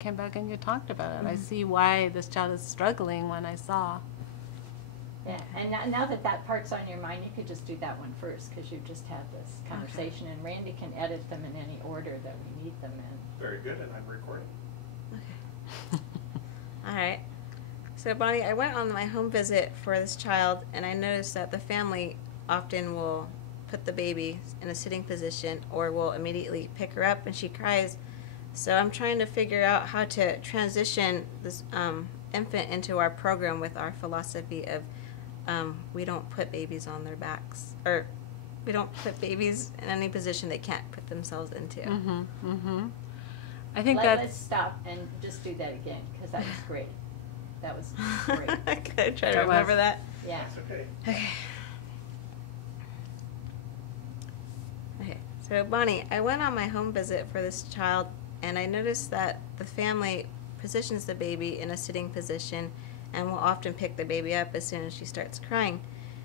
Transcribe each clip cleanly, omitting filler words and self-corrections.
came back and you talked about it. I see why this child is struggling when I saw. Yeah, and now that that part's on your mind, you could just do that one first, because you've just had this conversation, and Randy can edit them in any order that we need them in. Very good, and I'm recording. Okay. All right. So Bonnie, I went on my home visit for this child, and I noticed that the family often will put the baby in a sitting position or will immediately pick her up and she cries. So I'm trying to figure out how to transition this infant into our program with our philosophy of we don't put babies on their backs, or we don't put babies in any position they can't put themselves into. I think Let's stop and just do that again, because that was great. That was great. Okay, try to remember that. Yeah. That's okay. Okay. Okay, so Bonnie, I went on my home visit for this child, and I noticed that the family positions the baby in a sitting position and will often pick the baby up as soon as she starts crying.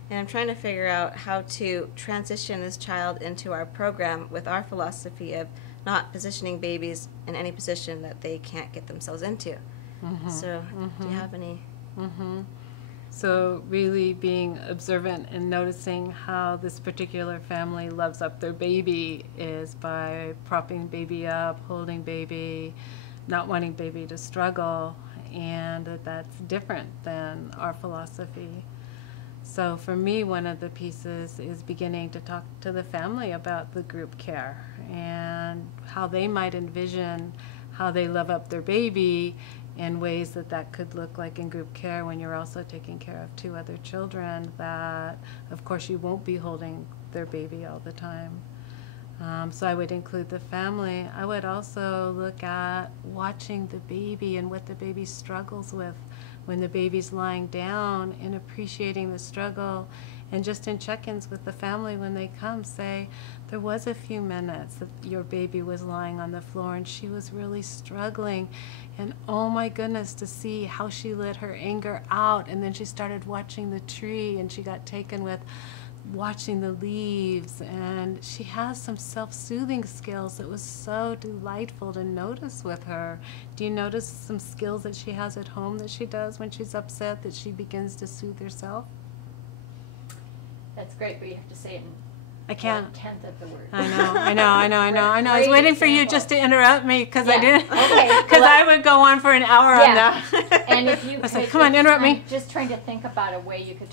And I'm trying to figure out how to transition this child into our program with our philosophy of not positioning babies in any position that they can't get themselves into. So do you have any? So really being observant and noticing how this particular family loves up their baby is by propping baby up, holding baby, not wanting baby to struggle, and that's different than our philosophy. So for me, one of the pieces is beginning to talk to the family about the group care and how they might envision how they love up their baby in ways that that could look like in group care when you're also taking care of 2 other children that, of course, you won't be holding their baby all the time. So I would include the family. I would also look at watching the baby and what the baby struggles with when the baby's lying down, and appreciating the struggle, and just in check-ins with the family when they come, say, there was a few minutes that your baby was lying on the floor and she was really struggling, and oh my goodness, to see how she let her anger out, and then she started watching the tree and she got taken with watching the leaves, and she has some self-soothing skills that was so delightful to notice with her. Do you notice some skills that she has at home that she does when she's upset, that she begins to soothe herself? That's great, but you have to say it in I can't. 1/10 of the word. I know. I was waiting for you just to interrupt me because I didn't. Okay. Because I would go on for an hour on that. And if you I was like, come on, interrupt me. I'm just trying to think about a way you could